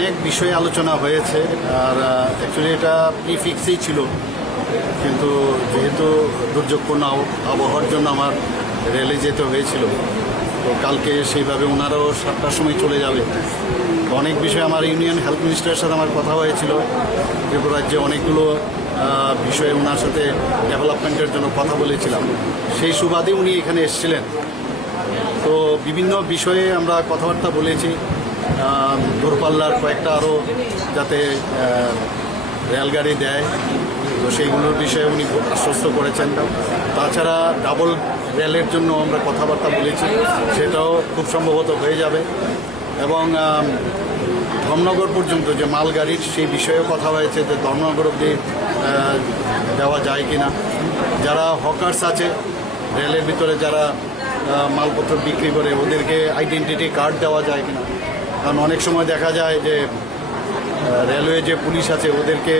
অনেক বিষয়ে আলোচনা হয়েছে, আর অ্যাকচুয়ালি এটা প্রিফিক্সেই ছিল, কিন্তু যেহেতু দুর্যোগপূর্ণ আবহাওয়ার জন্য আমার রেলে যেতে হয়েছিল, তো কালকে সেইভাবে ওনারাও 7টার সময় চলে যাবে। তো অনেক বিষয়ে আমার ইউনিয়ন হেলথ মিনিস্টারের সাথে আমার কথা হয়েছিল। ত্রিপুরা রাজ্যে অনেকগুলো বিষয়ে ওনার সাথে ডেভেলপমেন্টের জন্য কথা বলেছিলাম, সেই সুবাদে উনি এখানে এসেছিলেন। তো বিভিন্ন বিষয়ে আমরা কথাবার্তা বলেছি। দূরপাল্লার কয়েকটা আরও যাতে রেলগাড়ি দেয়, তো সেইগুলোর বিষয়ে উনি আশ্বস্ত করেছেন। তাছাড়া ডাবল রেলের জন্য আমরা কথাবার্তা বলেছি, সেটাও খুব সম্ভবত হয়ে যাবে। এবং ধর্মনগর পর্যন্ত যে মালগাড়ির সেই বিষয়েও কথা হয়েছে, যে ধর্মনগর অব্দি দেওয়া যায় কি না। যারা হকার্স আছে রেলের ভিতরে, যারা মালপত্র বিক্রি করে, ওদেরকে আইডেন্টিটি কার্ড দেওয়া যায় কিনা। কারণ অনেক সময় দেখা যায় যে রেলওয়ে যে পুলিশ আছে ওদেরকে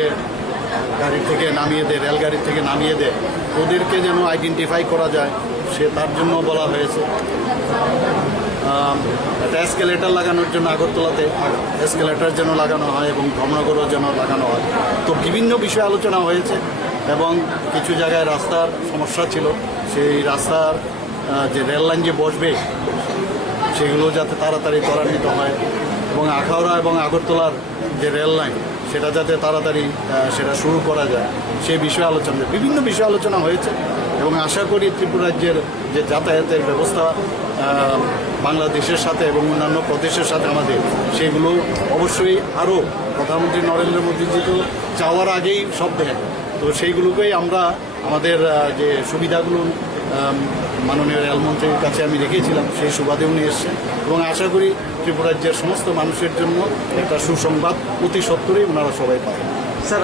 গাড়ি থেকে নামিয়ে দেয়, রেলগাড়ি থেকে নামিয়ে দেয়, ওদেরকে যেন আইডেন্টিফাই করা যায়, সে তার জন্য বলা হয়েছে। একটা এসকেলেটার লাগানোর জন্য আগরতলাতে এসকেলেটার যেন লাগানো হয় এবং ধর্মনগরও যেন লাগানো হয়। তো বিভিন্ন বিষয়ে আলোচনা হয়েছে, এবং কিছু জায়গায় রাস্তার সমস্যা ছিল, সেই রাস্তার যে রেল লাইন যে বসবে সেগুলো যাতে তাড়াতাড়ি ত্বরান্বিত হয়, এবং আখাউড়া এবং আগরতলার যে রেল লাইন সেটা যাতে তাড়াতাড়ি সেটা শুরু করা যায়, সেই বিষয়ে আলোচনা, বিভিন্ন বিষয়ে আলোচনা হয়েছে। এবং আশা করি ত্রিপুরা রাজ্যের যে যাতায়াতের ব্যবস্থা বাংলাদেশের সাথে এবং অন্যান্য প্রদেশের সাথে আমাদের, সেগুলো অবশ্যই আরও প্রধানমন্ত্রী নরেন্দ্র মোদীজি তো চাওয়ার আগেই সব দেন, তো সেইগুলোকেই আমরা আমাদের যে সুবিধাগুলো মাননীয় রেলমন্ত্রীর কাছে আমি রেখেছিলাম, সেই সুবাদে উনি এসছেন। এবং আশা করি ত্রিপুরা রাজ্যের সমস্ত মানুষের জন্য একটা সুসংবাদ অতি সত্বরই ওনারা সবাই পাবেন। স্যার